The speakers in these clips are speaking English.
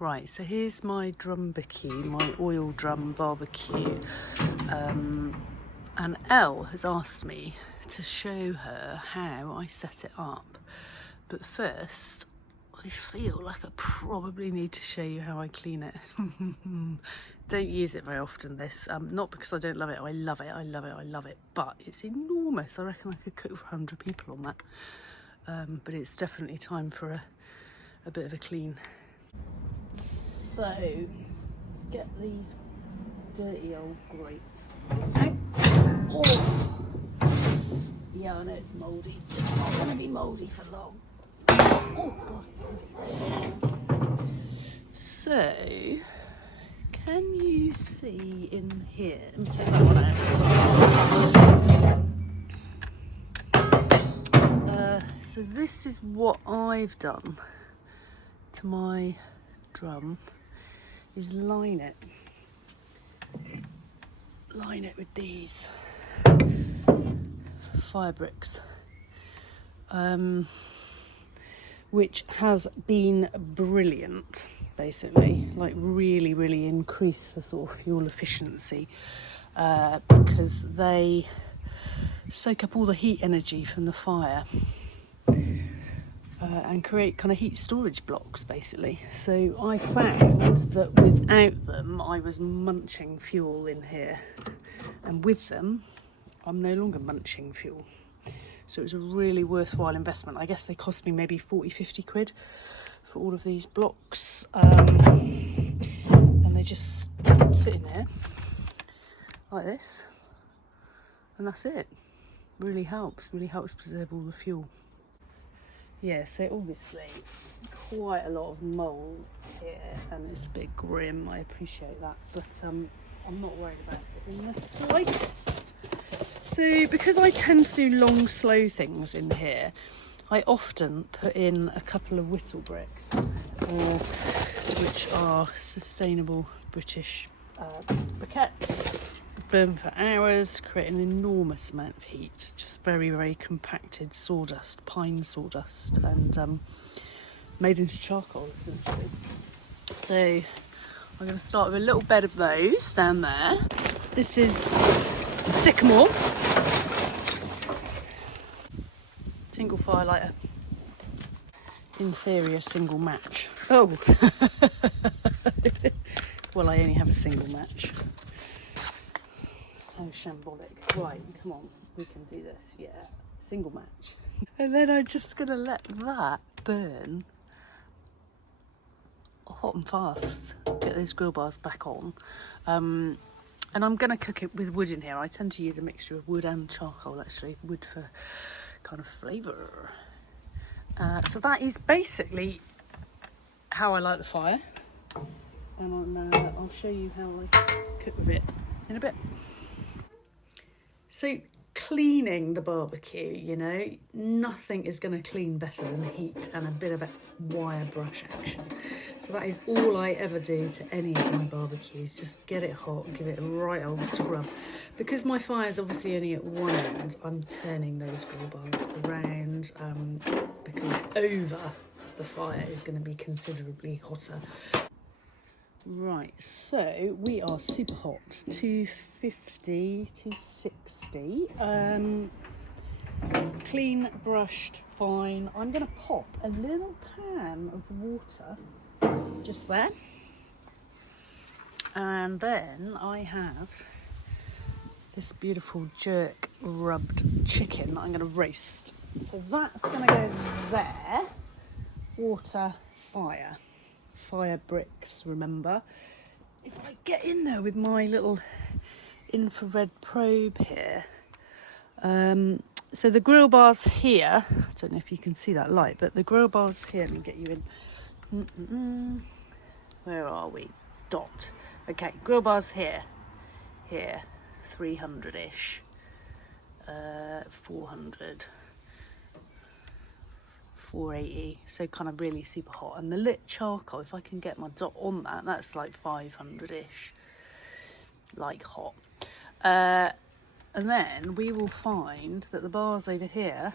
Right, so here's my Drumbecue, my oil drum barbecue. And Elle has asked me to show her how I set it up. But first, I feel like I probably need to show you how I clean it. Don't use it very often, this. Not because I don't love it. I love it, I love it, I love it. But it's enormous. I reckon I could cook for 100 people on that. But it's definitely time for a bit of a clean. So, get these dirty old grates out. Oh! Yeah, I know it's mouldy. It's not going to be mouldy for long. Oh God, it's heavy. So, can you see in here? Let me take that one out. So this is what I've done to my drum, is line it with these fire bricks, which has been brilliant, basically, like really increase the sort of fuel efficiency, because they soak up all the heat energy from the fire, and create kind of heat storage blocks, basically. So I found that without them I was munching fuel in here, and with them I'm no longer munching fuel. So it was a really worthwhile investment. I guess they cost me maybe 40-50 quid for all of these blocks, and they just sit in there like this, and that's it. Really helps preserve all the fuel. Yeah, so obviously quite a lot of mould here, and it's a bit grim, I appreciate that, but I'm not worried about it in the slightest. So because I tend to do long, slow things in here, I often put in a couple of whittle bricks, which are sustainable British briquettes. Burn for hours, create an enormous amount of heat, just very compacted sawdust, pine sawdust, and made into charcoal, essentially. So I'm going to start with a little bed of those down there. This is sycamore, single firelighter, in theory a single match. Oh, well, I only have a single match. Oh, shambolic. Right, come on, we can do this, yeah. Single match. And then I'm just going to let that burn hot and fast. Get those grill bars back on. And I'm going to cook it with wood in here. I tend to use a mixture of wood and charcoal, actually. Wood for kind of flavour. So that is basically how I light the fire. And I'll show you how I cook with it in a bit. So cleaning the barbecue, you know, nothing is going to clean better than the heat and a bit of a wire brush action. So that is all I ever do to any of my barbecues, just get it hot, give it a right old scrub. Because my fire's obviously only at one end, I'm turning those grill bars around, because over the fire is going to be considerably hotter. Right, so we are super hot, 250, 260, clean, brushed, fine. I'm going to pop a little pan of water just there, and then I have this beautiful jerk rubbed chicken that I'm going to roast. So that's going to go there, water, fire. Fire bricks, remember. If I get in there with my little infrared probe here, so the grill bars here, I don't know if you can see that light, but the grill bars here, let me get you in. Where are we? Dot. Okay, grill bars here, 300-ish, 400. 480, so kind of really super hot. And the lit charcoal, if I can get my dot on that, that's like 500-ish, like hot. And then we will find that the bars over here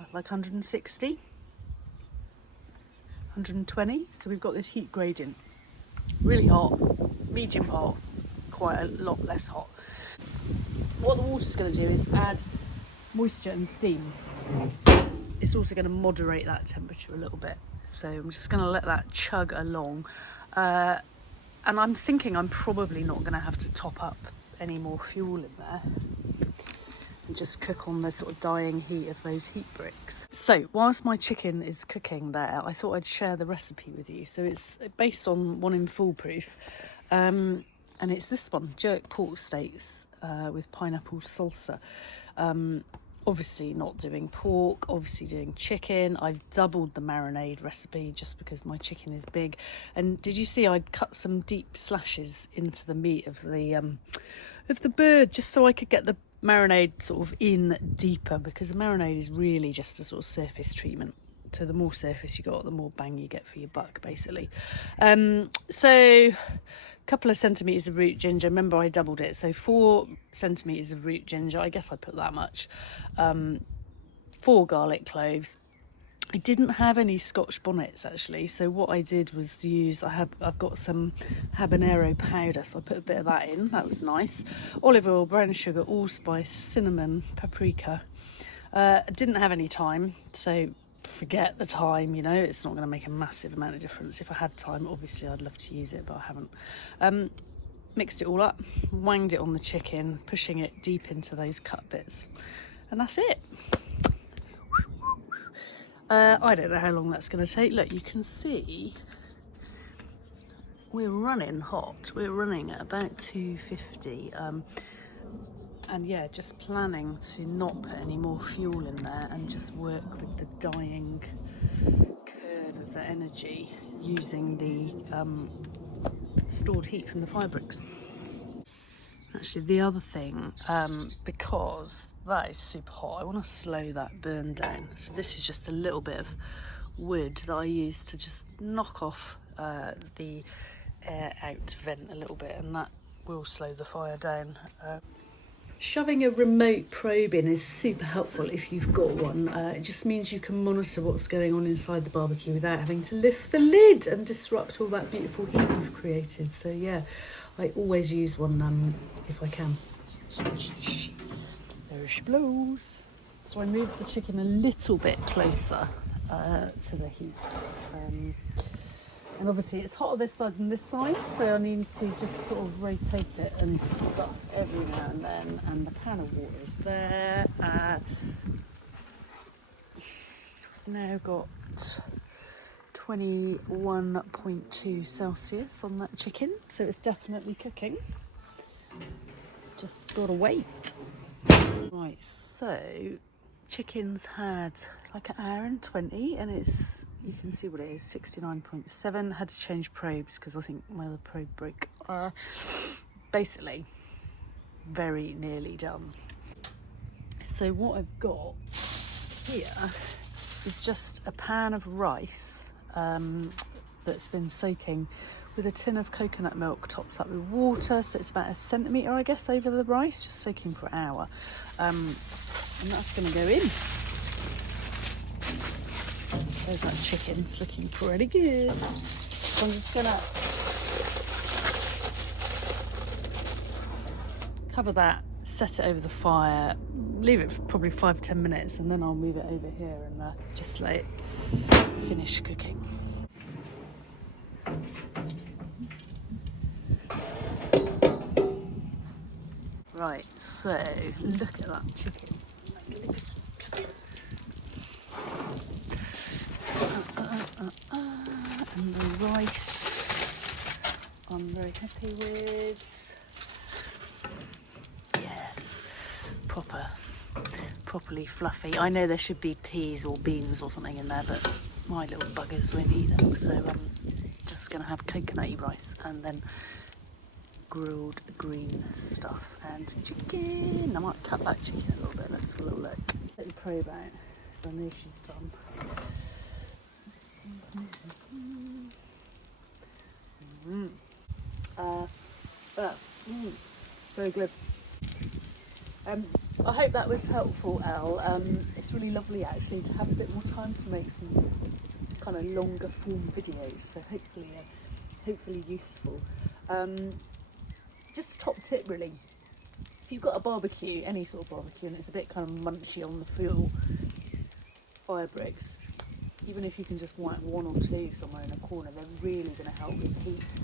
are like 160, 120. So we've got this heat gradient really hot, medium hot, quite a lot less hot. What the water's going to do is add moisture and steam. It's also going to moderate that temperature a little bit. So I'm just going to let that chug along. And I'm thinking I'm probably not going to have to top up any more fuel in there. And just cook on the sort of dying heat of those heat bricks. So whilst my chicken is cooking there, I thought I'd share the recipe with you. So it's based on one in Foolproof. And it's this one, jerk pork steaks with pineapple salsa. Obviously not doing pork, obviously doing chicken. I've doubled the marinade recipe just because my chicken is big. And did you see I'd cut some deep slashes into the meat of the bird just so I could get the marinade sort of in deeper, because the marinade is really just a sort of surface treatment. So the more surface you got, the more bang you get for your buck, basically. So a couple of centimetres of root ginger. Remember, I doubled it. So 4 centimetres of root ginger. I guess I put that much. 4 garlic cloves. I didn't have any Scotch bonnets, actually. So what I did was use, I've got some habanero powder. So I put a bit of that in. That was nice. Olive oil, brown sugar, allspice, cinnamon, paprika. I didn't have any thyme. So forget the thyme, you know, it's not going to make a massive amount of difference. If I had time, obviously I'd love to use it, but I haven't. Mixed it all up, wanged it on the chicken, pushing it deep into those cut bits, and that's it. I don't know how long that's going to take. Look, you can see we're running hot. We're running at about 250. And yeah, just planning to not put any more fuel in there and just work with the dying curve of the energy using the stored heat from the fire bricks. Actually, the other thing, because that is super hot, I want to slow that burn down. So this is just a little bit of wood that I use to just knock off the air out vent a little bit, and that will slow the fire down. Shoving a remote probe in is super helpful if you've got one. It just means you can monitor what's going on inside the barbecue without having to lift the lid and disrupt all that beautiful heat you've created. So yeah, I always use one if I can. There she blows. So I moved the chicken a little bit closer to the heat. And obviously it's hotter this side than this side, so I need to just sort of rotate it and stuff every now and then. And the pan of water is there. We've now got 21.2 Celsius on that chicken, so it's definitely cooking. Just gotta wait. Right, so chicken's had like an hour and 20, and it's, you can see what it is, 69.7. Had to change probes because I think my other probe broke. Basically very nearly done. So what I've got here is just a pan of rice that's been soaking with a tin of coconut milk topped up with water, so it's about 1 centimetre I guess over the rice, just soaking for an hour. And that's going to go in. There's that chicken, it's looking pretty good. So I'm just going to cover that, set it over the fire, leave it for probably 5-10 minutes, and then I'll move it over here and just let it finish cooking. Right, so look at that chicken. And the rice I'm very happy with. Yeah, properly fluffy. I know there should be peas or beans or something in there, but my little buggers won't eat them, so I'm just going to have coconutty rice and then grilled green stuff and chicken. I might cut that chicken a little bit. Let's have a little look. Let the probe out, so I know she's done. Very good. I hope that was helpful, Elle. It's really lovely actually to have a bit more time to make some kind of longer form videos, so hopefully hopefully useful. Just a top tip really, if you've got a barbecue, any sort of barbecue, and it's a bit kind of munchy on the fuel, fire bricks, even if you can just wipe one or two somewhere in a corner, they're really going to help with heat,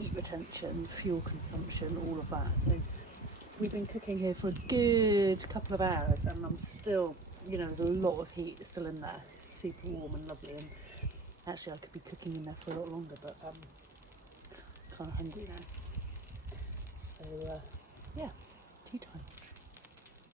heat retention, fuel consumption, all of that. So we've been cooking here for a good couple of hours, and I'm still, there's a lot of heat still in there. It's super warm and lovely, and actually I could be cooking in there for a lot longer, but kind of hungry now. So yeah, tea time.